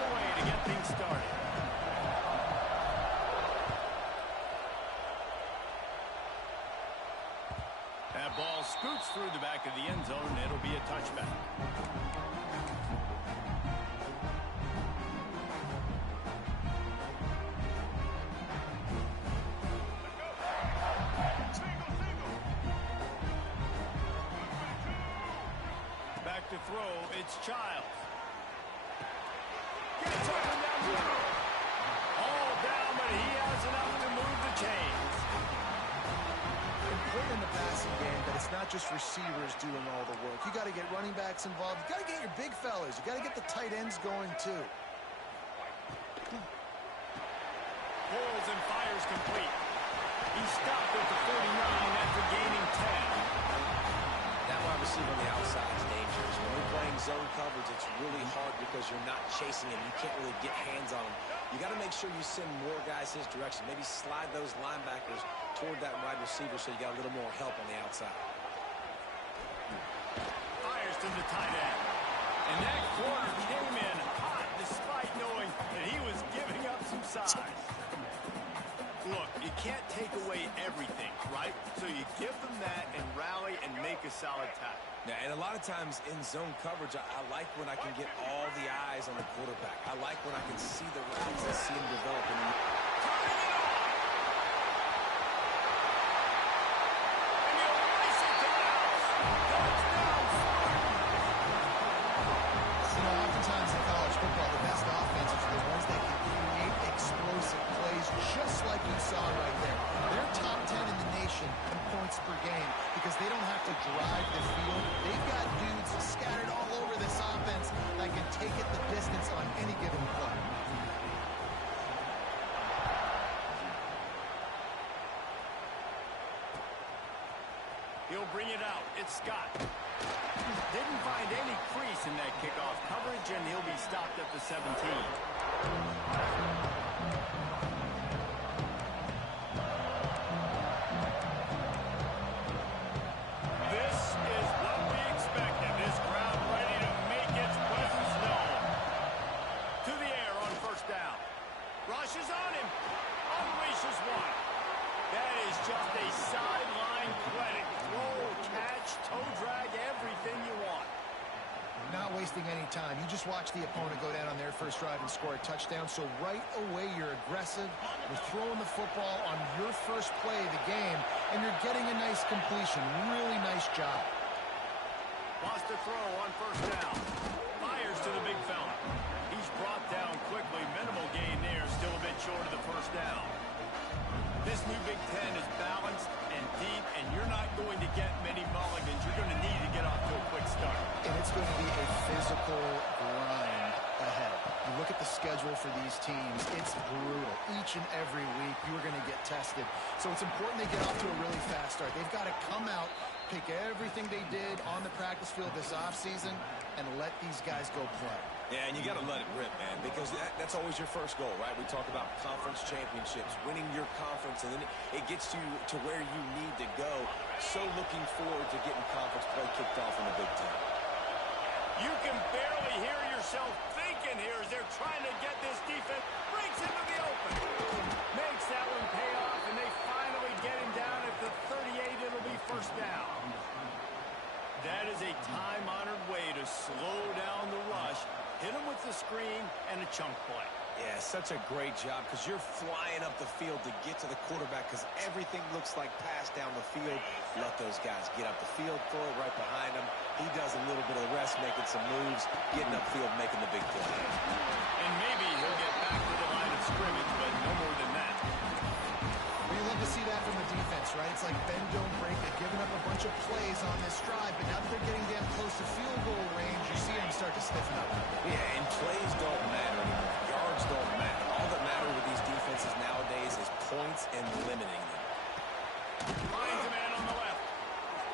away to get things started. That ball scoots through the back of the end zone. It'll be a touchback. Back to throw, it's Childs. Gets up and down the middle. All down, but he has enough to move the chains. Important in the passing game, but it's not just receivers doing all the work. You got to get running backs involved. You got to get your big fellas. You got to get the tight ends going too. Pulls and fires complete. He stopped at the 49 after gaining 10. That wide receiver on the outside is dangerous. When you're playing zone coverage, it's really hard because you're not chasing him. You can't really get hands on him. You got to make sure you send more guys his direction. Maybe slide those linebackers toward that wide receiver so you got a little more help on the outside. Fires to the tight end. And that corner came in hot despite knowing that he was giving up some size. Look, you can't take away everything, right? So you give them that and rally and make a solid tackle. Yeah, and a lot of times in zone coverage, I like when I can get all the eyes on the quarterback. I like when I can see the routes and see him develop. Oftentimes in college football, the best offenses are the ones that can create explosive plays, just like you saw right there. They're top 10 in the nation in points per game because they don't have to drive the field. They've got dudes scattered all over this offense that can take it the distance on any given play. He'll bring it out. It's Scott. Didn't find any crease in that kickoff coverage, and he'll be stopped at the 17. This is what we expected. This crowd ready to make its presence known. To the air on first down. Rushes on him. Unleashes one. That is just a sideline credit. Throw, catch, toe drag, everything you want. Not wasting any time. You just watch the opponent go down on their first drive and score a touchdown. So right away, you're aggressive. You're throwing the football on your first play of the game, and you're getting a nice completion. Really nice job. Wants to throw on first down. Fires to the big fella. He's brought down quickly. Minimal gain there. Still a bit short of the first down. This new Big Ten is balanced and deep, and you're not going to get many mulligans. You're going to need to get off to a quick start. And it's going to be a physical grind ahead. You look at the schedule for these teams, it's brutal. Each and every week, you are going to get tested. So it's important they get off to a really fast start. They've got to come out, pick everything they did on the practice field this offseason, and let these guys go play. Yeah, and you got to let it rip, man, because that's always your first goal, right? We talk about conference championships, winning your conference, and then it gets you to where you need to go. So looking forward to getting conference play kicked off in the Big Ten. You can barely hear yourself thinking here as they're trying to get this defense. Breaks into the open. Makes that one pay off, and they finally get him down at the 38. It'll be first down. That is a time-honored way to slow down the rush. Hit him with the screen and a chunk play. Yeah, such a great job because you're flying up the field to get to the quarterback because everything looks like pass down the field. Let those guys get up the field, throw it right behind him. He does a little bit of the rest, making some moves, getting upfield, making the big play. And maybe he'll get back to the line of scrimmage, but no more than that. Well, you love to see that from the defense, right? It's like bend, don't break. They've given up a bunch of plays on this drive, but now that they're getting damn close to field goal range, you see them start to stiffen up. Yeah, and plays don't matter anymore. Yards don't matter. All that matters with these defenses nowadays is points and limiting them. Finds a man on the left.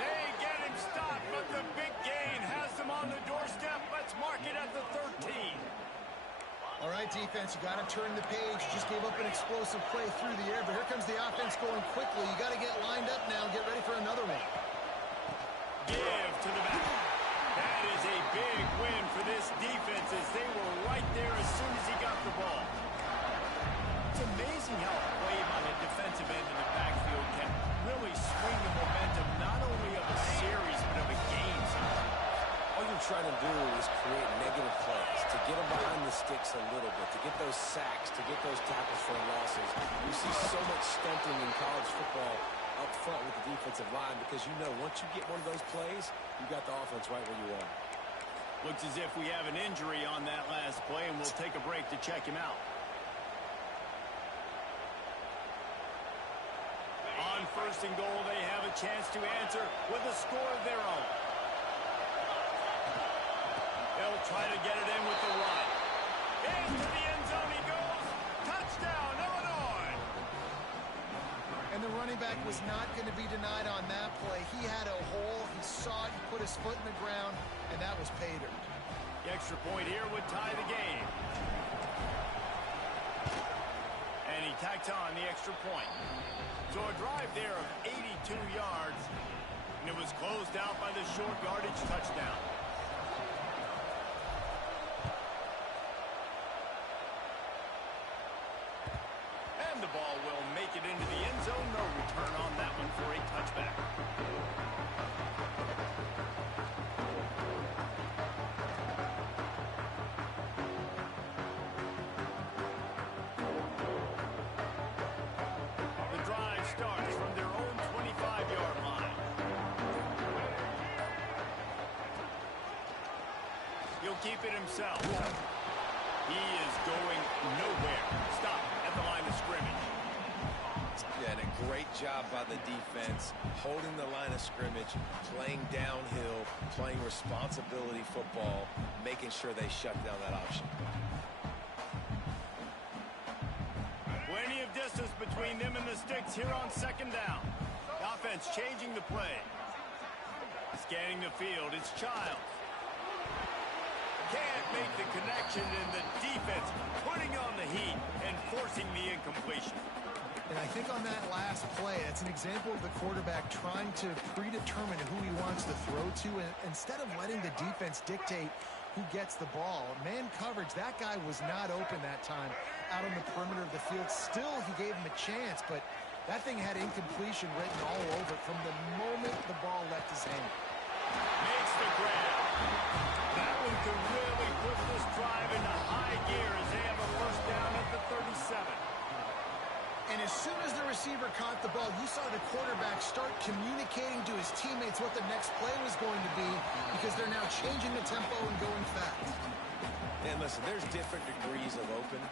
They get him stopped, but the big gain has them on the doorstep. Let's mark it at the 13. All right, defense, you got to turn the page. You just gave up an explosive play through the air, but here comes the offense going quickly. You got to get lined up now and get ready for another one. Give to the back. That is a big win for this defense as they were right there as soon as he got the ball. It's amazing how a play by the defensive end in the backfield can really swing the momentum not only of a series but of a game sometimes. All you're trying to do is create negative plays, to get them behind the sticks a little bit, to get those sacks, to get those tackles for losses. You see so much stunting in college football up front with the defensive line because you know once you get one of those plays, you got the offense right where you want. Looks as if we have an injury on that last play, and we'll take a break to check him out. On first and goal, they have a chance to answer with a score of their own. They'll try to get it in with the run. Into the end zone he goes. Touchdown, Illinois! And the running back was not going to be denied on that play. He had a hole. He saw it. He put his foot in the ground, and that was pay dirt. The extra point here would tie the game. And he tacked on the extra point. So a drive there of 82 yards, and it was closed out by the short yardage touchdown. And the ball will make it into the end zone. No return on that one for a touchback. The drive starts from their own 25-yard line. He'll keep it himself. He is going nowhere. Stop at the line of scrimmage. Yeah, and a great job by the defense, holding the line of scrimmage, playing downhill, playing responsibility football, making sure they shut down that option. Plenty of distance between them and the sticks here on second down. The offense changing the play. Scanning the field, it's Childs. Can't make the connection, and the defense putting on the heat and forcing the incompletion. And I think on that last play, it's an example of the quarterback trying to predetermine who he wants to throw to, and instead of letting the defense dictate who gets the ball. Man coverage, that guy was not open that time out on the perimeter of the field. Still, he gave him a chance, but that thing had incompletion written all over it from the moment the ball left his hand. Makes the grab. That one could really put this drive into high gear as they have a first down at the 37. And as soon as the receiver caught the ball, you saw the quarterback start communicating to his teammates what the next play was going to be because they're now changing the tempo and going fast. And listen, there's different degrees of open,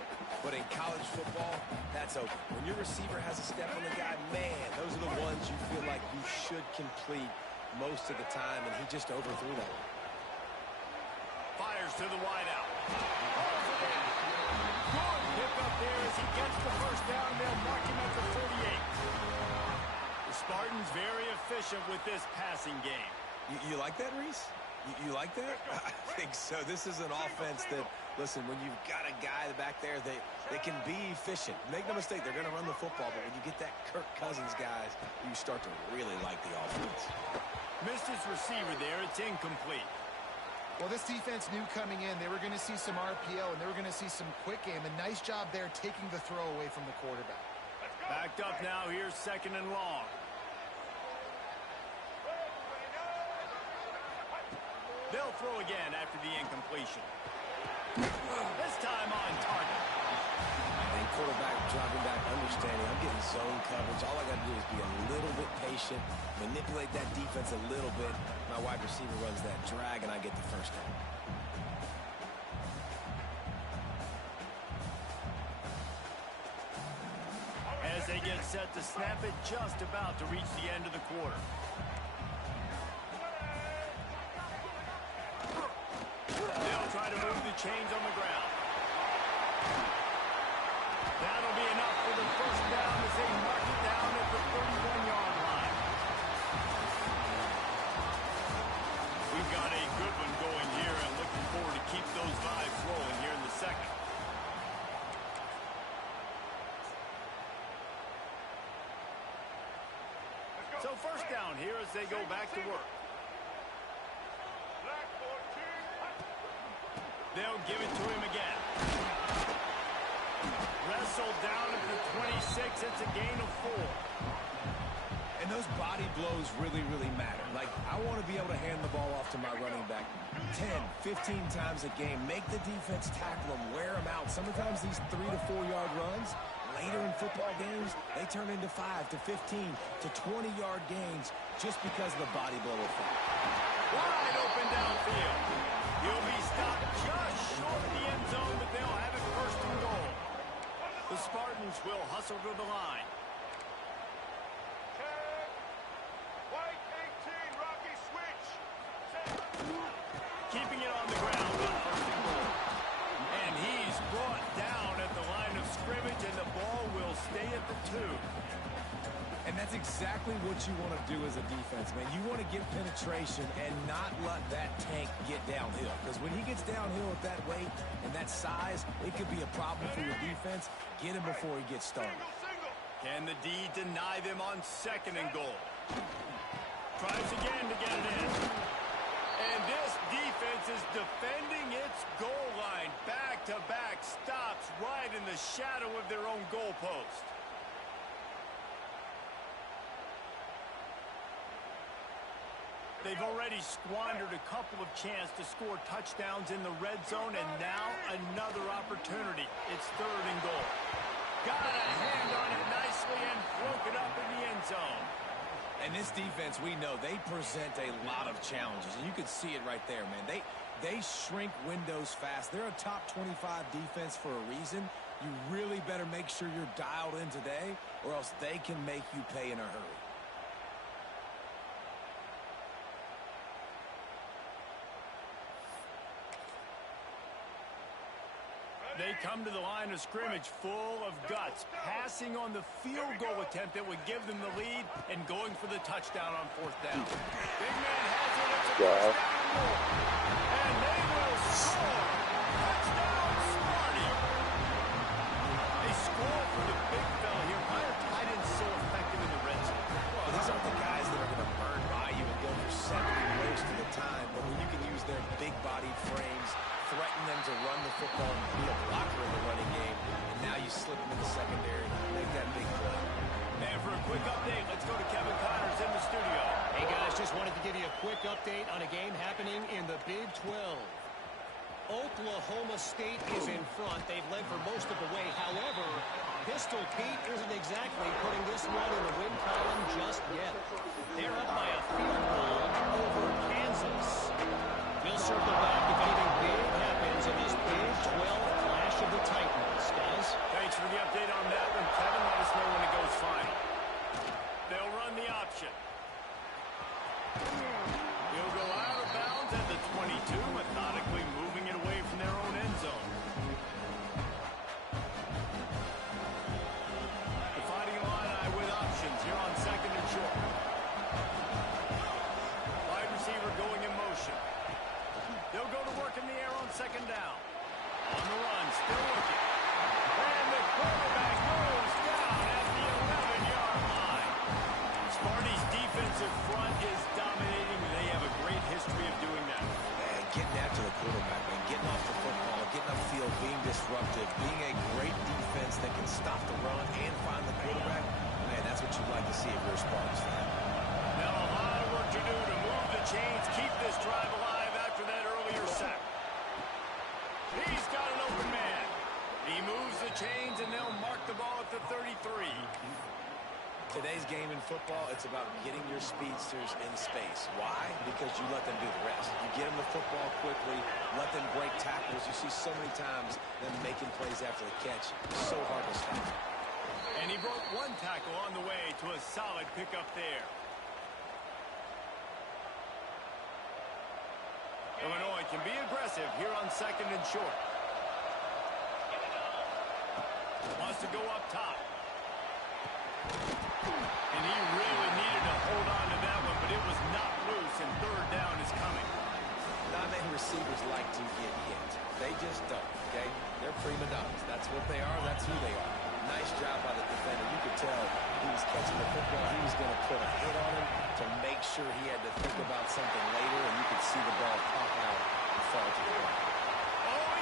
but in college football, that's open. When your receiver has a step on the guy, man, those are the ones you feel like you should complete most of the time, and he just overthrew that one. Fires to the wideout. Good pick up there as he gets the first down. They'll mark him at the 38. The Spartans very efficient with this passing game. You like that, Reese? You like that? I think so. This is an offense that, listen, when you've got a guy back there, they can be efficient. Make no mistake, they're going to run the football, but when you get that Kirk Cousins guys, you start to really like the offense. Missed his receiver there. It's incomplete. Well, this defense knew coming in they were going to see some RPO and they were going to see some quick game. A nice job there taking the throw away from the quarterback. Backed up now. Here's second and long. They'll throw again after the incompletion. This time on target. I think quarterback dropping back, understanding I'm getting zone coverage. All I got to do is be a little bit patient, manipulate that defense a little bit. My wide receiver runs that drag, and I get the first down. As they get set to snap it, just about to reach the end of the quarter. They'll try to move the chains on the ground. That'll be enough for the first down as they mark it down at the 31-yard line. We've got a good one going here and looking forward to keep those vibes rolling here in the second. So first down here as they go back to work. They'll give it to him again. Wrestled down at the 26. It's a gain of 4. And those body blows really, really matter. Like, I want to be able to hand the ball off to my running back 10, 15 times a game. Make the defense tackle them, wear them out. Sometimes these 3 to 4 yard runs, later in football games, they turn into 5 to 15 to 20 yard gains just because of the body blow effect. Wide open downfield. He'll be stopped just short of the end zone, but they'll have it first and goal. The Spartans will hustle to the line. Keeping it on the ground on first and goal. And he's brought down at the line of scrimmage, and the ball will stay at the 2. And that's exactly what you want to do as a defense, man. You want to get penetration and not let that tank get downhill. Because when he gets downhill at that weight and that size, it could be a problem for your defense. Get him before he gets started. Can the D deny them on second and goal? Tries again to get it in. And this defense is defending its goal line. Back-to-back stops right in the shadow of their own goalpost. They've already squandered a couple of chances to score touchdowns in the red zone, and now another opportunity. It's third and goal. Got a hand on it nicely and broke it up in the end zone. And this defense, we know, they present a lot of challenges. And you can see it right there, man. They shrink windows fast. They're a top 25 defense for a reason. You really better make sure you're dialed in today, or else they can make you pay in a hurry. They come to the line of scrimmage full of guts, passing on the field goal attempt that would give them the lead and going for the touchdown on fourth down. Big man has it. It's a first down and more. And they will score. Touchdown, Sparty. They score for the big fella here. Why are tight ends so effective in the red zone? Well, these aren't the guys that are going to burn by you and go for 70 most of the time, but when you can use their big-bodied frames, threaten them to run the football and be a blocker in the running game, and now you slip them in the secondary, make that big play. And for a quick update, let's go to Kevin Connors in the studio. Hey guys, just wanted to give you a quick update on a game happening in the Big 12. Oklahoma State is in front. They've led for most of the way. However, Pistol Pete isn't exactly putting this one in the win column just yet. They're up by a field goal over Kansas. We'll circle back if anything big happens in this Big 12 clash of the Titans, guys. Thanks for the update on that one, Kevin. Let us know when it goes final. They'll run the option. He'll go out of bounds at the 22, methodically moving it away from their own end zone. The Fighting Illini with options here on second and short. Wide receiver going in motion. They'll go to work in the air on second down. On the run, still looking. And the quarterback goes down at the 11-yard line. Sparty's defensive front is dominating. They have a great history of doing that. Man, getting after the quarterback, man, getting off the football, getting upfield, being disruptive, being a great defense that can stop the run and find the quarterback. Man, that's what you'd like to see if you're a Spartans fan. Now a lot of work to do to move the chains, keep this drive alive after that earlier sack. He's got an open man. He moves the chains, and they'll mark the ball at the 33. Today's game in football, it's about getting your speedsters in space. Why? Because you let them do the rest. You get them the football quickly, let them break tackles. You see so many times them making plays after the catch. So hard to stop. And he broke one tackle on the way to a solid pickup there. Illinois can be aggressive here on second and short. Wants to go up top. And he really needed to hold on to that one, but it was not loose, and third down is coming. Not many receivers like to get hit. They just don't, okay? They're prima donnas. That's what they are. That's who they are. Nice job by the defender. You could tell he was catching the football. He was going to put a hit on him to make sure he had to think about something later, and you could see the ball pop out and fall to the ground. Oh,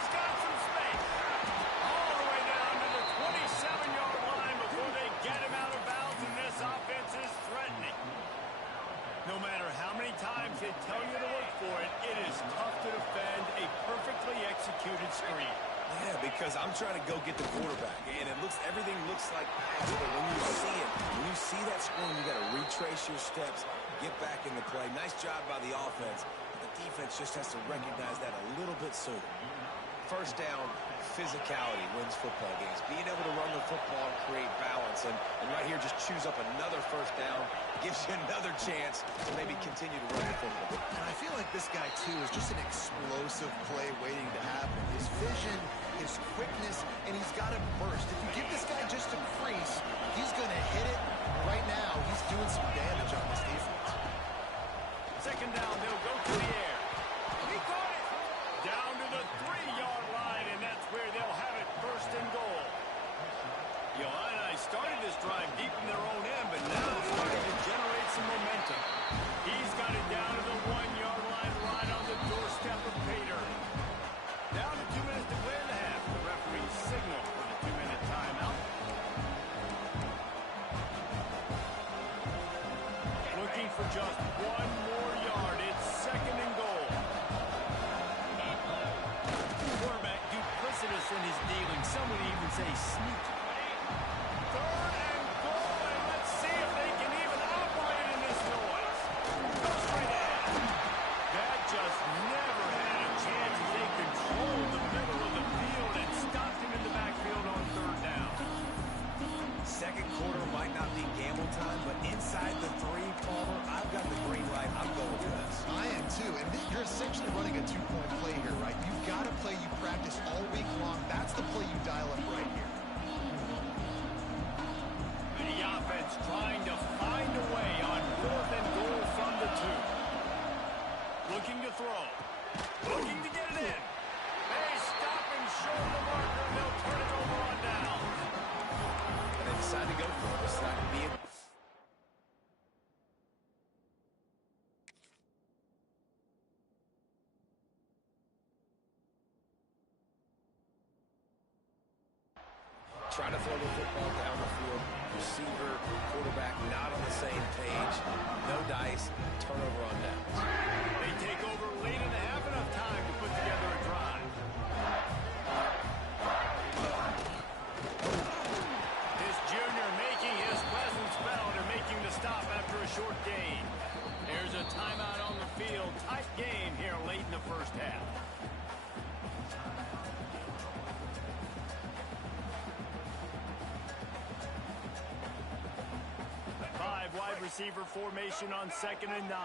should tell you to look for it. It is tough to defend a perfectly executed screen. Yeah, because I'm trying to go get the quarterback, and everything looks like pass, but when you see that screen, you got to retrace your steps, get back in the play. Nice job by the offense, but the defense just has to recognize that a little bit sooner. First down, physicality wins football games. Being able to run the football and create balance, and right here just choose up another first down, gives you another chance to maybe continue to run the football. And I feel like this guy, too, is just an explosive play waiting to happen. His vision, his quickness, and he's got to burst. If you give this guy just a crease, he's going to hit it. Right now, he's doing some damage on this defense. Second down, they'll go to the air. He caught it! Down to the 3-yard line, and that's where they'll have it, first and goal. The Illini started this drive deep in their own end, but now starting to generate some momentum. He's got it down to the 1-yard line, right on the doorstep of Pater. Down to 2 minutes to play in the half. The referee signal for the 2-minute timeout. Looking for just one more yard. It's second and goal. Quarterback duplicitous in his dealing. Some would even say sneaky. Third and goal, and let's see if they can even operate in this noise. Go straight ahead. That just never had a chance as they controlled the middle of the field and stopped him in the backfield on third down. Second quarter might not be gamble time, but inside the 3, Palmer, I've got the green light. I'm going for this. I am, too. And you're essentially running a 2-point play here, right? You've got a play you practice all week long. That's the play you dial up right here. The offense trying to find a way on fourth and goal from the 2. Looking to throw. Looking to get it in. They stop and show the marker. They'll turn it over on down. And they decide to go for it. Decide to be trying to throw the football down the field. Receiver, quarterback not on the same page. No dice. Turnover on downs. They take over late in the half, enough time to put together a drive. This junior making his presence felt and making the stop after a short gain. There's a timeout on the field. Tight game here late in the first half. Wide receiver formation on second and 9.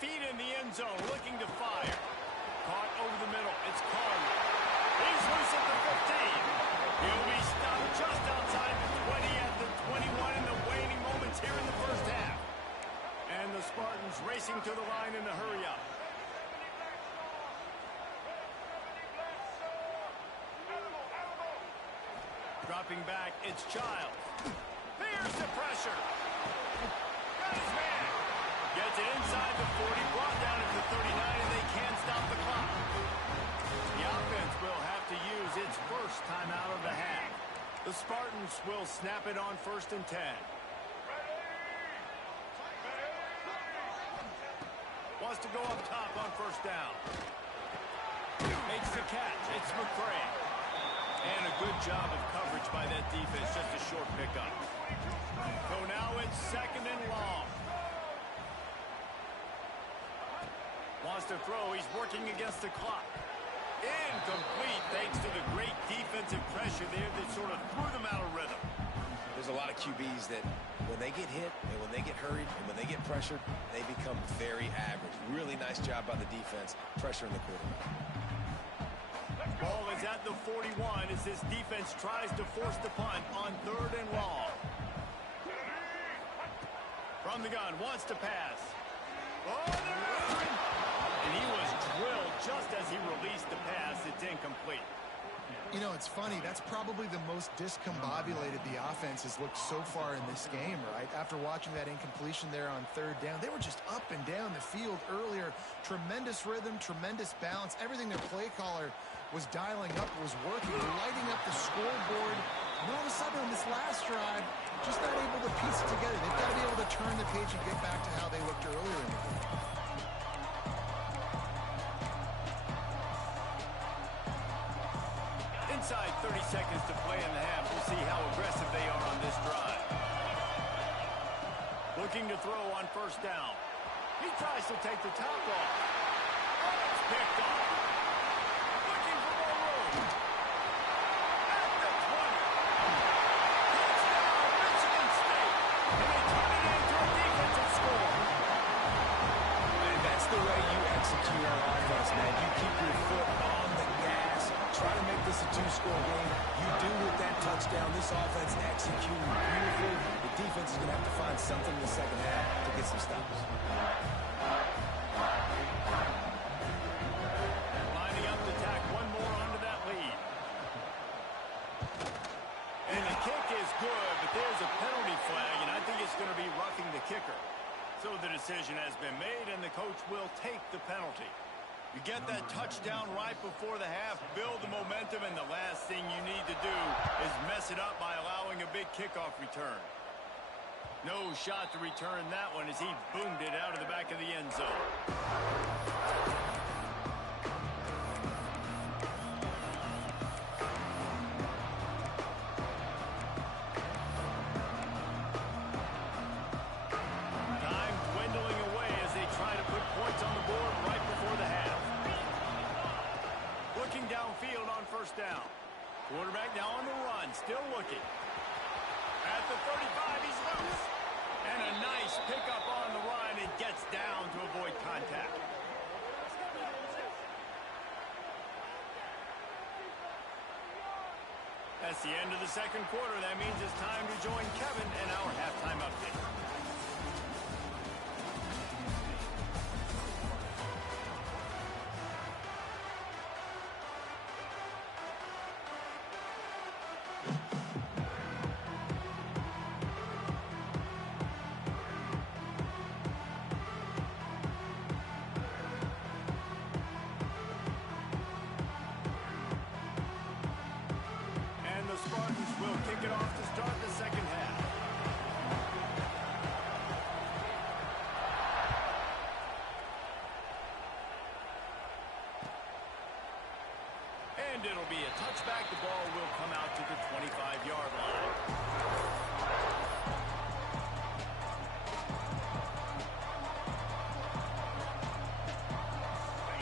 Feet in the end zone, looking to fire. Caught over the middle. It's Conley. He's loose at the 15. He'll be stopped just outside the 20 at the 21 in the waning moments here in the first half. And the Spartans racing to the line in the hurry-up. Dropping back, it's Childs. Here's the pressure. Got his man. Gets it inside the 40, brought down at the 39, and they can't stop the clock. The offense will have to use its first timeout of the half. The Spartans will snap it on first and 10. Wants to go up top on first down. Makes the catch. It's McCray. And a good job of coverage by that defense, just a short pickup. So now it's second and long. Wants to throw, he's working against the clock. Incomplete thanks to the great defensive pressure there that sort of threw them out of rhythm. There's a lot of QBs that when they get hit and when they get hurried and when they get pressured, they become very average. Really nice job by the defense, pressuring the quarterback. Ball is at the 41 as this defense tries to force the punt on third and long. From the gun, wants to pass. Oh, and he was drilled just as he released the pass. It's incomplete. You know, it's funny. That's probably the most discombobulated the offense has looked so far in this game, right? After watching that incompletion there on third down, they were just up and down the field earlier. Tremendous rhythm, tremendous balance, everything their play caller was dialing up, was working, lighting up the scoreboard. And all of a sudden on this last drive, just not able to piece it together. They've got to be able to turn the page and get back to how they looked earlier in the game. Inside 30 seconds to play in the half. We'll see how aggressive they are on this drive. Looking to throw on first down. He tries to take the top off. Oh, it's picked off. Looking for more room. At the 20. Touchdown, Michigan State. And they turn it into a defensive score. And that's the way you execute on offense, man. You keep your foot on the gas. Try to make this a two-score game. You do with that touchdown. This offense executing beautifully. The defense is going to have to find something in the second half to get some stops. Lining up to tack one more onto that lead. And the kick is good, but there's a penalty flag, and I think it's going to be roughing the kicker. So the decision has been made, and the coach will take the penalty. You get that touchdown right before the half, build the momentum, and the last thing you need to do is mess it up by allowing a big kickoff return. No shot to return that one as he boomed it out of the back of the end zone. Time dwindling away as they try to put points on the board right before the half. Looking downfield on first down. Quarterback now on the run, still looking. At the 35, he's loose. And a nice pickup on the run and gets down to avoid contact. That's the end of the second quarter. That means it's time to join Kevin in our halftime update. Spartans will kick it off to start the second half. And it'll be a touchback. The ball will come out to the 25-yard line.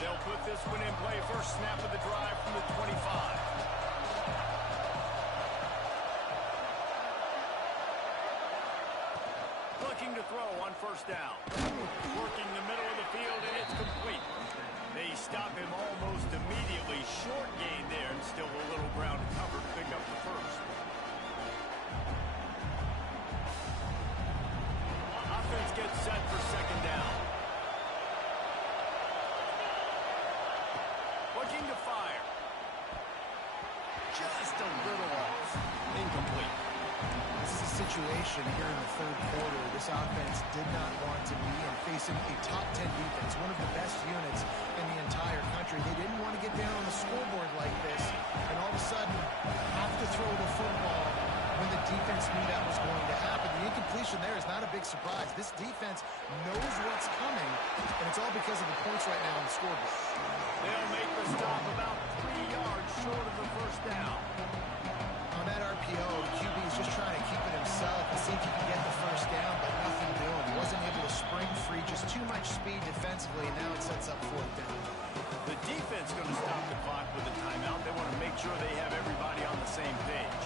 They'll put this one in play. First snap of the drive from the 25. Looking to throw on first down. Working the middle of the field, and it's complete. They stop him almost immediately. Short gain there, and still a little ground to cover to pick up the first. Offense gets set for second down. Looking to fire. Just a little off. Incomplete. This is a situation here in the third quarter this offense did not want to be in, facing a top 10 defense, one of the best units in the entire country. They didn't want to get down on the scoreboard like this, and all of a sudden have to throw the football when the defense knew that was going to happen. The incompletion there is not a big surprise. This defense knows what's coming, and it's all because of the points right now on the scoreboard. They'll make the stop about 3 yards short of the first down. On that RPO, the QB is just trying to keep it himself and see if he can get the first down, but nothing doing. He wasn't able to spring free, just too much speed defensively, and now it sets up fourth down. The defense going to stop the clock with a timeout. They want to make sure they have everybody on the same page.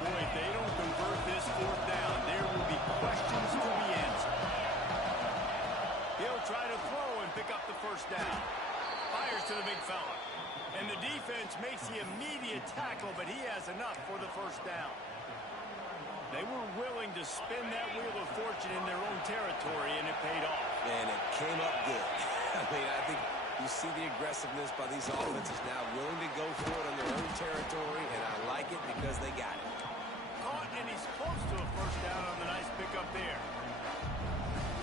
Boy, if they don't convert this fourth down, there will be questions to be answered. He'll try to throw and pick up the first down. Fires to the big fella. And the defense makes the immediate tackle, but he has enough for the first down. They were willing to spin that wheel of fortune in their own territory, and it paid off. And it came up good. I mean, I think you see the aggressiveness by these offenses now, willing to go for it on their own territory, and I like it because they got it. Caught, and he's close to a first down on the nice pickup there.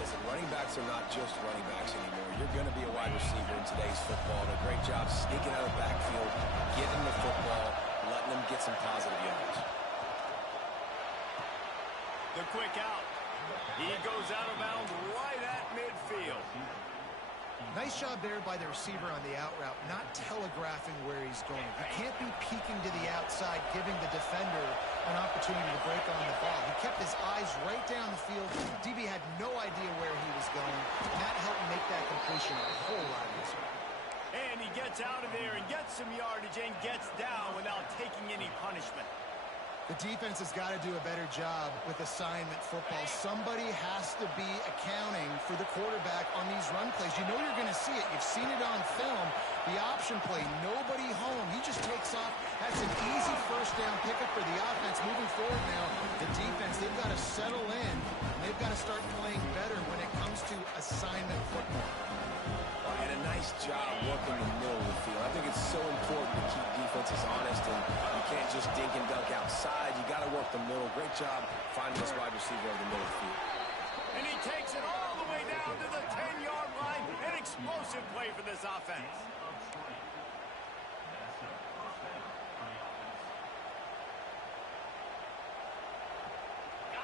The Running backs are not just running backs anymore. You're going to be a wide receiver in today's football. And a great job sneaking out of the backfield, getting the football, letting them get some positive yards. The quick out. He goes out of bounds right at midfield. Nice job there by the receiver on the out route, not telegraphing where he's going. He can't be peeking to the outside, giving the defender an opportunity to break on the ball. He kept his eyes right down the field. DB had no idea where he was going, and that helped make that completion a whole lot easier. And he gets out of there and gets some yardage and gets down without taking any punishment. The defense has got to do a better job with assignment football. Somebody has to be accounting for the quarterback on these run plays. You know you're going to see it. You've seen it on film. The option play, nobody home. He just takes off. That's an easy first down pickup for the offense. Moving forward now, the defense, they've got to settle in. And they've got to start playing better when it comes to assignment football. And a nice job working the middle of the field. I think it's so important to keep defenses honest, and you can't just dink and dunk outside. You got to work the middle. Great job finding this wide receiver over the middle of the field. And he takes it all the way down to the 10-yard line. An explosive play for this offense.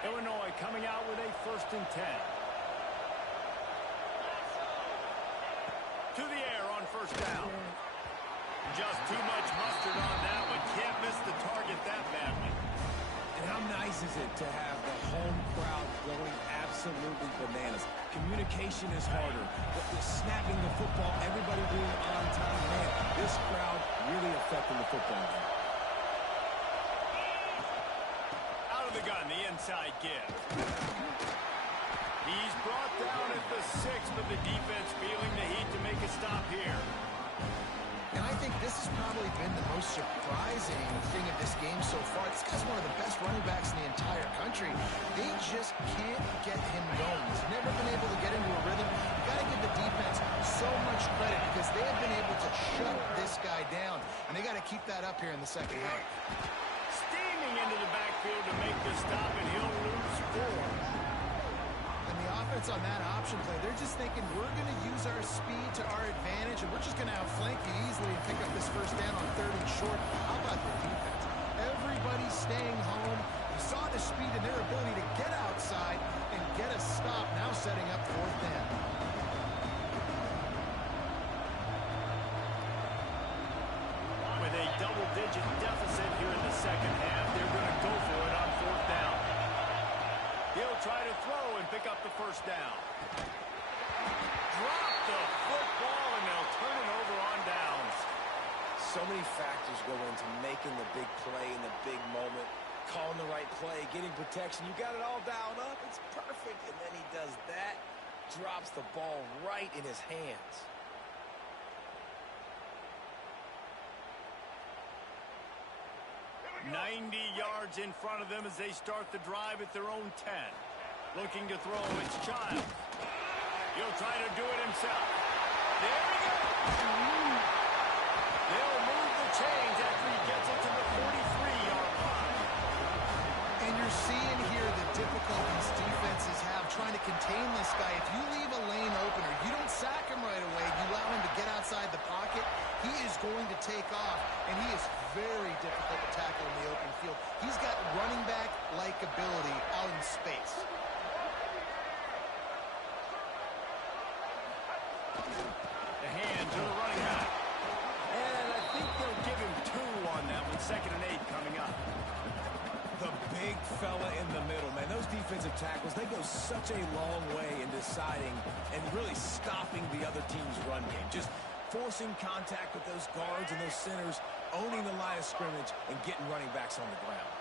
Illinois coming out with a 1st and 10. To the air on 1st down. Just too much mustard on that one. Can't miss the target that badly. And how nice is it to have the home crowd going absolutely bananas? Communication is harder, but the snapping the football, everybody being on time, man, this crowd really affecting the football game. Out of the gun, the inside give. He's brought down at the 6, but the defense feeling the heat to make a stop here. And I think this has probably been the most surprising thing of this game so far. This guy's one of the best running backs in the entire country. They just can't get him going. He's never been able to get into a rhythm. You got to give the defense so much credit because they have been able to shut this guy down. And they got to keep that up here in the second half. Steaming into the backfield to make the stop, and he'll lose 4. And the offense on that option play, they're just thinking we're going to use our speed to our advantage, and we're just going to outflank you easily and pick up this 1st down on 3rd and short. How about the defense? Everybody's staying home. You saw the speed and their ability to get outside and get a stop, now setting up 4th down. With a double-digit deficit here in the second half, they're going to go for it on 4th down. He'll try to throw and pick up the 1st down. Drop the football, and they'll turn it over on downs. So many factors go into making the big play in the big moment, calling the right play, getting protection. You got it all dialed up. It's perfect. And then he does that, drops the ball right in his hands. $90 yards in front of them as they start the drive at their own 10. Looking to throw, it's Childs. He'll try to do it himself. There he goes. They'll move the chains after he gets it to the 43-yard line. And you're seeing here the difficulties defenses have trying to contain this guy. If you leave a lane open or you don't sack him right away, you allow him to get outside the pocket, he is going to take off, and he is very difficult to tackle in the open field. He's got running back-like ability out in space. The hand to the running back. And I think they'll give him 2 on that one. 2nd and 8 coming up. The big fella in the middle, man. Those defensive tackles, they go such a long way in deciding and really stopping the other team's run game. Just forcing contact with those guards and those centers, owning the line of scrimmage, and getting running backs on the ground.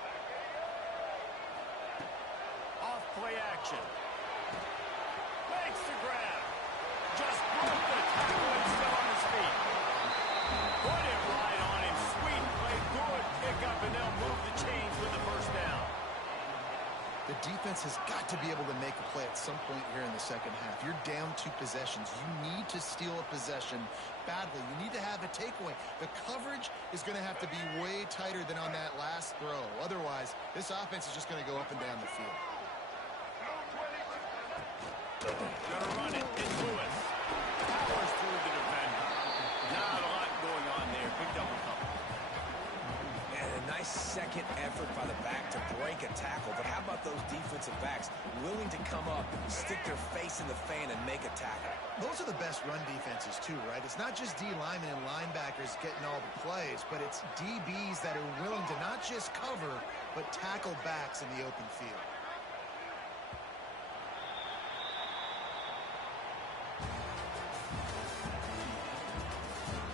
Off play action. Makes the grab. Just broke the tackle and still on his feet. Put it right on him. Sweet play. Good pickup, and they'll move the chains with the 1st down. The defense has got to be able to make a play at some point here in the second half. You're down 2 possessions. You need to steal a possession badly. You need to have a takeaway. The coverage is going to have to be way tighter than on that last throw. Otherwise, this offense is just going to go up and down the field. Gonna run it. It's Lewis. Powers through the defender. Not a lot going on there. Picked up a couple. And a nice second effort by the back to break a tackle. But how about those defensive backs willing to come up, stick their face in the fan, and make a tackle? Those are the best run defenses, too, right? It's not just D linemen and linebackers getting all the plays, but it's DBs that are willing to not just cover, but tackle backs in the open field.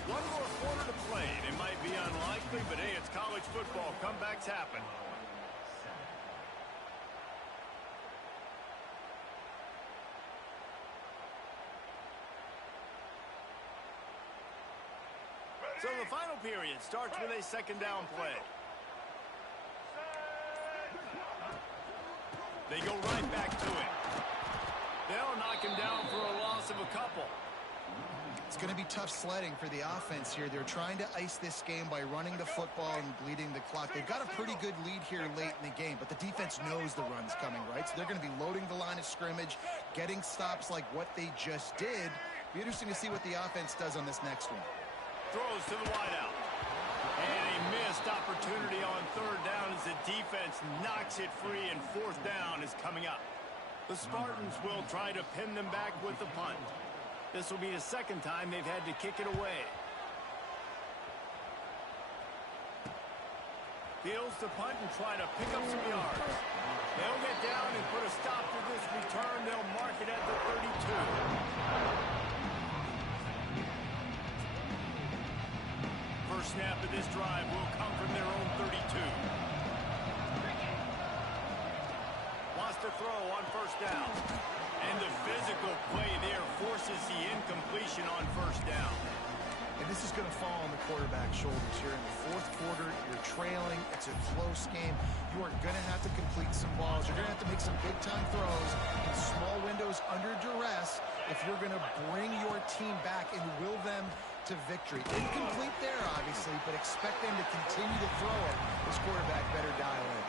One more quarter to play. It might be unlikely, but hey, it's college football. Comebacks happen. So the final period starts with a second down play. They go right back to it. They'll knock him down for a loss of a couple. It's going to be tough sledding for the offense here. They're trying to ice this game by running the football and bleeding the clock. They've got a pretty good lead here late in the game, but the defense knows the run's coming, right? So they're going to be loading the line of scrimmage, getting stops like what they just did. Be interesting to see what the offense does on this next one. Throws to the wideout. And a missed opportunity on third down as the defense knocks it free, and fourth down is coming up. The Spartans will try to pin them back with the punt. This will be the second time they've had to kick it away. Fields the punt and try to pick up some yards. They'll get down and put a stop to this return. They'll mark it at the 32. First snap of this drive will come from their own 32. Wants to throw on first down. And the physical play there forces the incompletion on first down. And this is going to fall on the quarterback's shoulders here in the fourth quarter. You're trailing. It's a close game. You are going to have to complete some balls. You're going to have to make some big-time throws in small windows under duress if you're going to bring your team back and will them to victory. Incomplete there, obviously, but expect them to continue to throw it. This quarterback better dial in.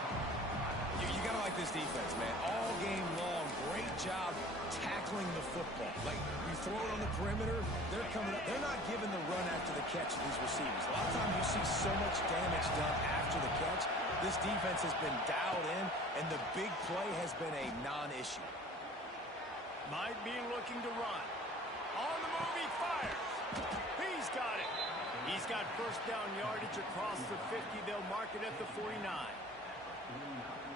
You got to like this defense, man. All game long, great job tackling the football. Like, you throw it on the perimeter, they're coming up. They're not giving the run after the catch to these receivers. A lot of times you see so much damage done after the catch. This defense has been dialed in, and the big play has been a non-issue. Might be looking to run. On the move, he fires. He's got it. He's got first down yardage across the 50. They'll mark it at the 49.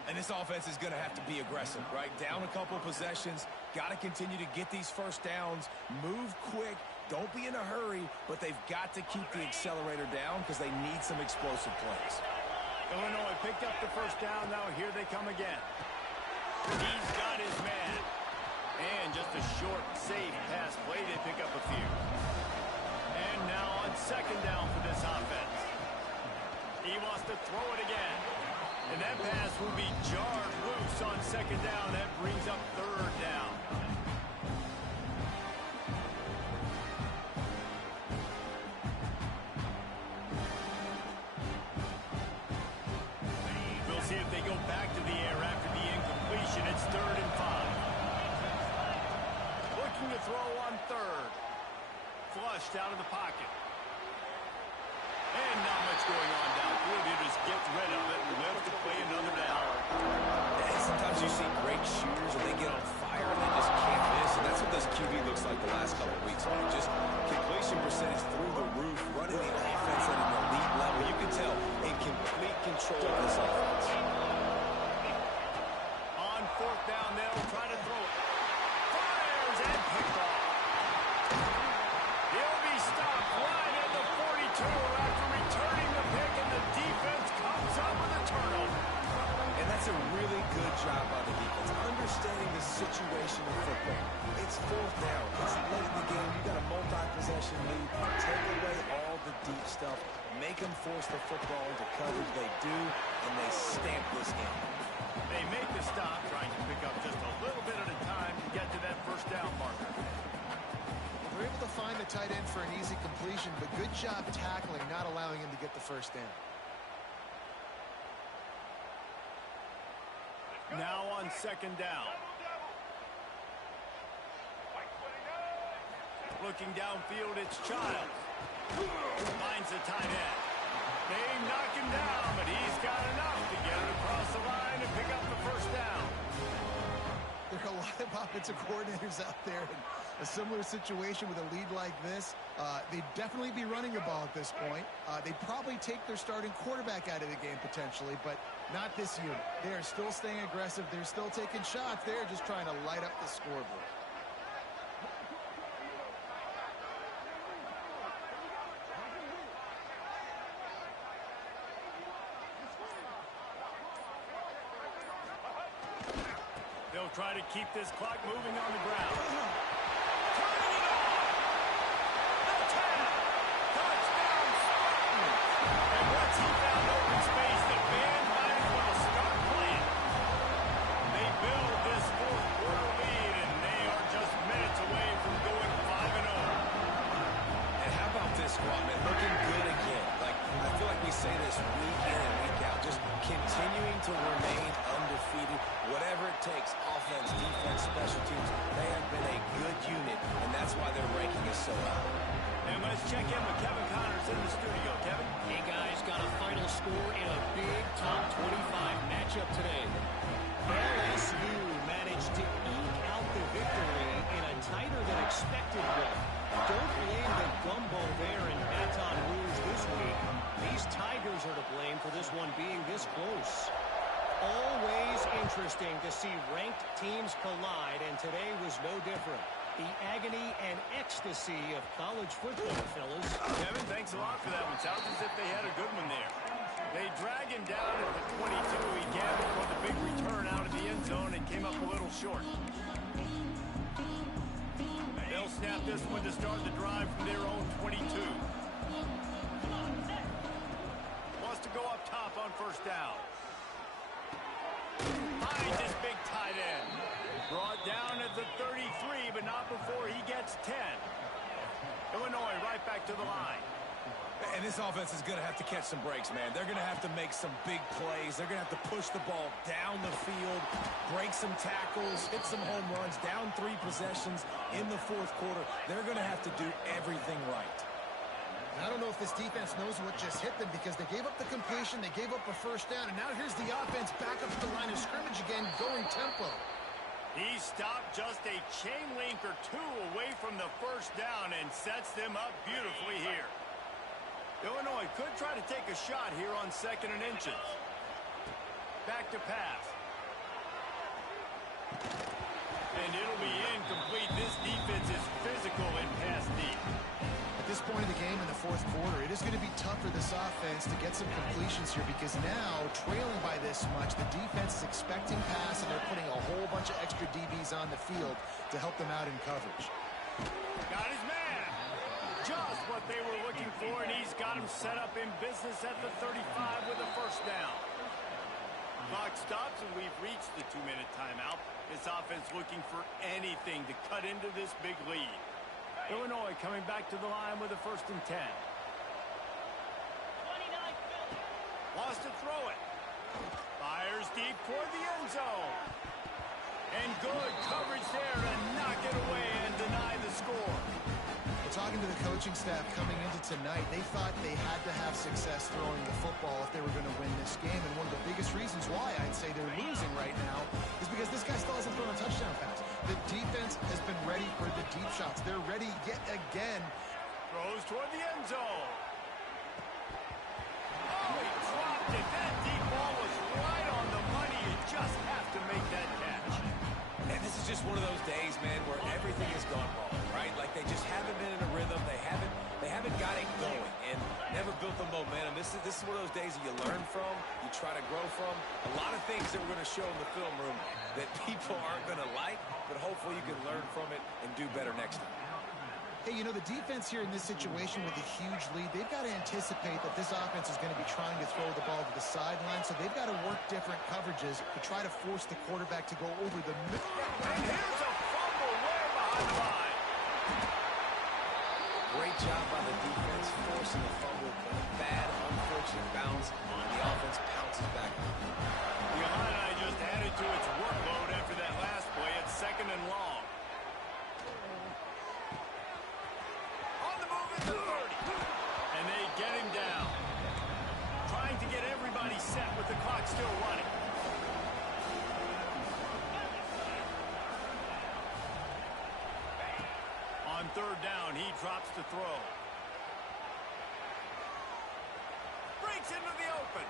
And this offense is going to have to be aggressive, right? Down a couple possessions, got to continue to get these first downs, move quick, don't be in a hurry, but they've got to keep the accelerator down because they need some explosive plays. Illinois picked up the first down. Now here they come again. He's got his man. And just a short, safe pass play. They pick up a few. And now on second down for this offense. He wants to throw it again. And that pass will be jarred loose on second down. That brings up third down. We'll see if they go back to the air after the incompletion. It's 3rd and 5. Looking to throw on third. Flushed out of the pocket. And not much going on downfield. You just get rid of it and live to play another down. And sometimes you see great shooters and they get on fire and they just can't miss. And that's what this QB looks like the last couple of weeks. Just completion percentage through the roof, running the offense at an elite level. You can tell in complete control of this offense. On fourth down, they'll try to throw it. Fires and picked off. He'll be stopped right at the 42 after returning the pick, and the defense comes up with a turnover. And that's a really good job by the defense, understanding the situation in football. It's fourth down. It's late in the game. You got a multi-possession lead. Take away all the deep stuff. Make them force the football into coverage. They do, and they stamp this game. They make the stop, trying to pick up just a little bit at a time to get to that first down marker. They're able to find the tight end for an easy completion, but good job tackling, not allowing him to get the first down. Now on second down. looking downfield, it's Childs. Finds the tight end. They knock him down, but he's got enough to get it across the line and pick up the first down. There are a lot of offensive coordinators out there in a similar situation with a lead like this. They'd definitely be running the ball at this point. They'd probably take their starting quarterback out of the game potentially, but not this unit. They are still staying aggressive. They're still taking shots. They're just trying to light up the scoreboard. They'll try to keep this clock moving on the ground. Turning it on. The tap. Touchdown, Spartans. And once he found open space, the band might as well start playing. They build this fourth quarter lead, and they are just minutes away from going 5-0. And how about this squad, man? Looking good again. I feel like we say this week in and week out, just continuing to remain undefeated, whatever it takes, offense, defense, special teams. They have been a good unit, and that's why their ranking is so high. And let's check in with Kevin Connors in the studio. Kevin? Hey, guys, got a final score in a big top 25 matchup today. LSU managed to eke out the victory in a tighter than expected one. Don't blame the gumbo there in Baton Rouge this week. These Tigers are to blame for this one being this close. Always interesting to see ranked teams collide, and today was no different. The agony and ecstasy of college football, fellas. Kevin, thanks a lot for that one. Sounds as if they had a good one there. They drag him down at the 22. He gambled for the big return out of the end zone and came up a little short. They'll snap this one to start the drive from their own 22. Wants to go up top on first down. Finds his big tight end. Brought down at the 33, but not before he gets 10. Illinois right back to the line. And this offense is going to have to catch some breaks, man. They're going to have to make some big plays. They're going to have to push the ball down the field, break some tackles, hit some home runs, down 3 possessions in the fourth quarter. They're going to have to do everything right. I don't know if this defense knows what just hit them because they gave up the completion, they gave up a first down, and now here's the offense back up to the line of scrimmage again, going tempo. He stopped just a chain link or two away from the first down and sets them up beautifully here. Illinois could try to take a shot here on 2nd and inches. Back to pass. And it'll be incomplete. This defense is physical and pass deep. At this point of the game in the fourth quarter, it is going to be tough for this offense to get some completions here because now, trailing by this much, the defense is expecting pass and they're putting a whole bunch of extra DBs on the field to help them out in coverage. Got his man. Just what they were looking for, and he's got him set up in business at the 35 with a first down. Clock stops, and we've reached the 2-minute timeout. This offense looking for anything to cut into this big lead. Illinois coming back to the line with a 1st and 10. Wants to throw it. Fires deep toward the end zone. And good coverage there to knock it away and deny the score. Talking to the coaching staff coming into tonight, they thought they had to have success throwing the football if they were going to win this game. And one of the biggest reasons why I'd say they're losing right now is because this guy still hasn't thrown a touchdown pass. The defense has been ready for the deep shots. They're ready yet again. Throws toward the end zone. Oh, he dropped it. That deep ball was right on the money. You just have to make that catch. And this is just one of those days, man, where everything has gone wrong, right? Like they just haven't been in a rhythm. They haven't got it going and never built the momentum. This is one of those days that you learn from, you try to grow from. A lot of things that we're going to show in the film room that people aren't going to like, but hopefully you can learn from it and do better next time. Hey, you know, the defense here in this situation with a huge lead, they've got to anticipate that this offense is going to be trying to throw the ball to the sideline, so they've got to work different coverages to try to force the quarterback to go over the middle. And here's a fumble way behind the line. Great job by the defense forcing the fumble, but a bad, unfortunate bounce, and the offense pounces back. The Illini just added to its workload after that last play. It's 2nd and long. clock still running. On third down, he drops to throw. Breaks into the open.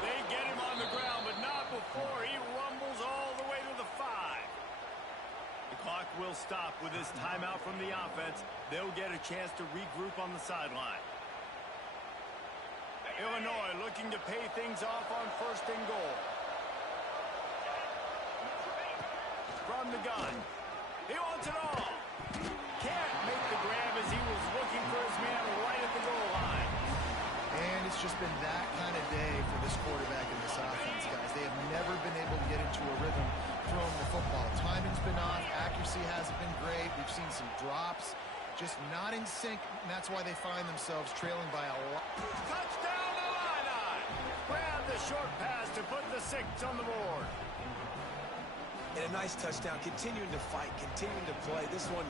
They get him on the ground, but not before he rumbles all the way to the 5. The clock will stop with this timeout from the offense. They'll get a chance to regroup on the sideline. Illinois looking to pay things off on 1st and goal. From the gun. He wants it all. Can't make the grab as he was looking for his man right at the goal line. And it's just been that kind of day for this quarterback and this offense, guys. They have never been able to get into a rhythm throwing the football. Timing's been off. Accuracy hasn't been great. We've seen some drops. Just not in sync, and that's why they find themselves trailing by a lot. Touchdown, Illini! Grab the short pass to put the 6 on the board. And a nice touchdown, continuing to fight, continuing to play. This one,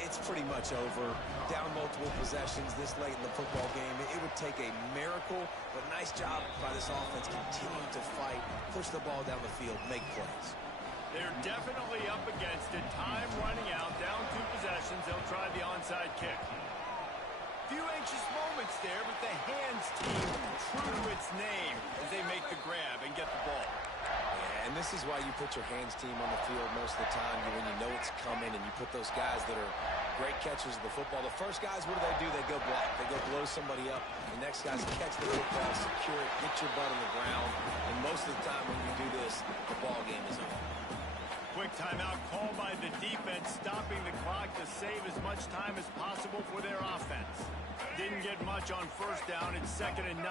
it's pretty much over. Down multiple possessions this late in the football game. It would take a miracle, but nice job by this offense continuing to fight, push the ball down the field, make plays. They're definitely up against it. Time running out, down 2 possessions. They'll try the onside kick. Few anxious moments there, but the hands team true to its name as they make the grab and get the ball. Yeah, and this is why you put your hands team on the field most of the time when you know it's coming, and you put those guys that are great catchers of the football. The first guys, what do? They go block. They go blow somebody up. The next guys catch the football, secure it, get your butt on the ground. And most of the time when you do this, the ball game is over. Quick timeout called by the defense, stopping the clock to save as much time as possible for their offense. Didn't get much on 1st down. It's 2nd and 9.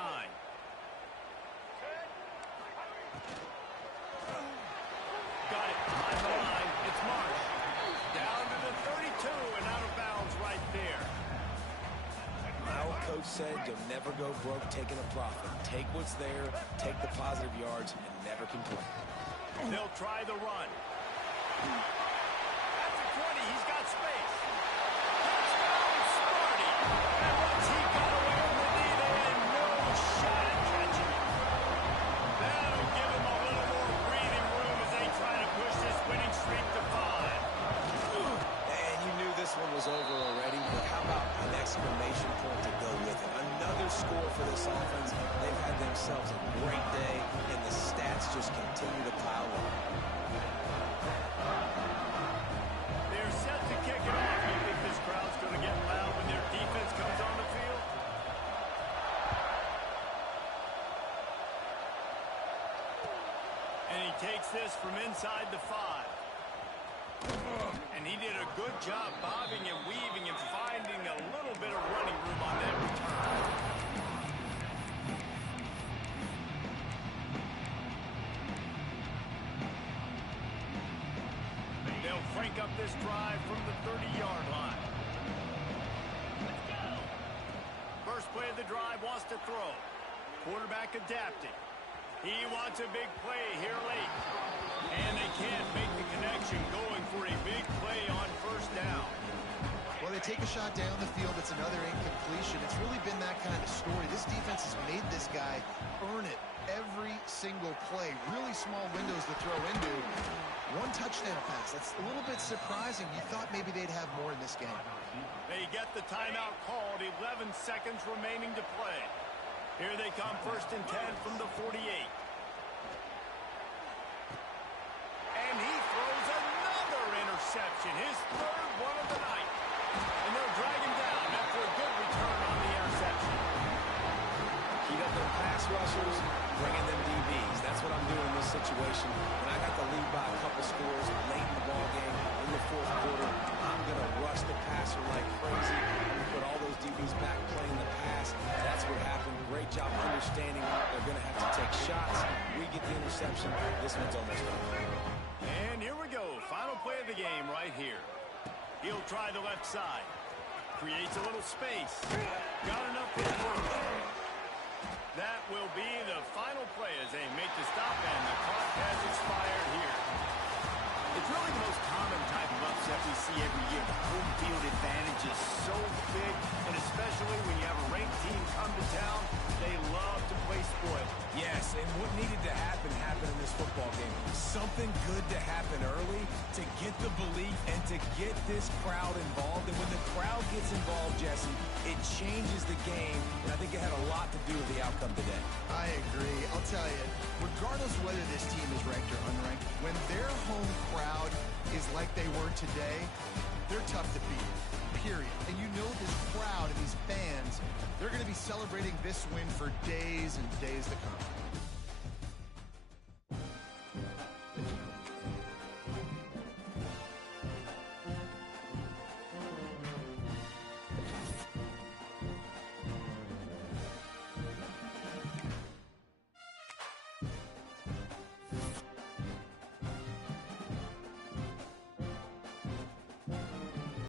Got it. Behind the line. It's Marsh. Down to the 32 and out of bounds right there. My old coach said you'll never go broke taking a profit. Take what's there, take the positive yards, and never complain. They'll try the run. At the 20, he's got space. Touchdown, Sparty. And once he got away from the knee, they had no shot at catching him. That'll give him a little more breathing room as they try to push this winning streak to 5. And you knew this one was over already, but how about an exclamation point to go with it? Another score for this offense. They've had themselves a great day, and the stats just continue to pile up. They're set to kick it off. You think this crowd's going to get loud when their defense comes on the field? And he takes this from inside the 5. And he did a good job bobbing and weaving and finding a little bit of running room on that return. They'll crank up this drive from the 30-yard line. First play of the drive, wants to throw. Quarterback adapting. He wants a big play here late. And they can't make the connection, going for a big play on 1st down. Well, they take a shot down the field. It's another incompletion. It's really been that kind of story. This defense has made this guy earn it every single play. Really small windows to throw into. 1 touchdown pass. That's a little bit surprising. You thought maybe they'd have more in this game. They get the timeout called. 11 seconds remaining to play. Here they come, 1st and 10 from the 48. And he throws another interception, his 3rd one of the night. And they'll drag him down after a good return on the interception. Heat up their pass rushers, bringing them DBs. That's what I'm doing in this situation. When I got the lead by a couple scores late in the ball game, in the 4th quarter, I'm going to rush the passer like crazy. I'm going to put all those DBs back playing the pass. That's what happened. Great job understanding they're going to have to take shots. We get the interception. This one's almost over. And here we go. Final play of the game right here. He'll try the left side. Creates a little space. Got enough for the first. That will be the final play as they make the stop, and the clock has expired here. It's really the most common type of upset we see every year. The home field advantage is so big, and especially when you have a ranked team come to town, they love to play spoil. Yes, get this crowd involved, and when the crowd gets involved, Jesse, it changes the game, and I think it had a lot to do with the outcome today. I agree. I'll tell you, regardless of whether this team is ranked or unranked, when their home crowd is like they were today, they're tough to beat, period. And you know this crowd and these fans, they're going to be celebrating this win for days and days to come.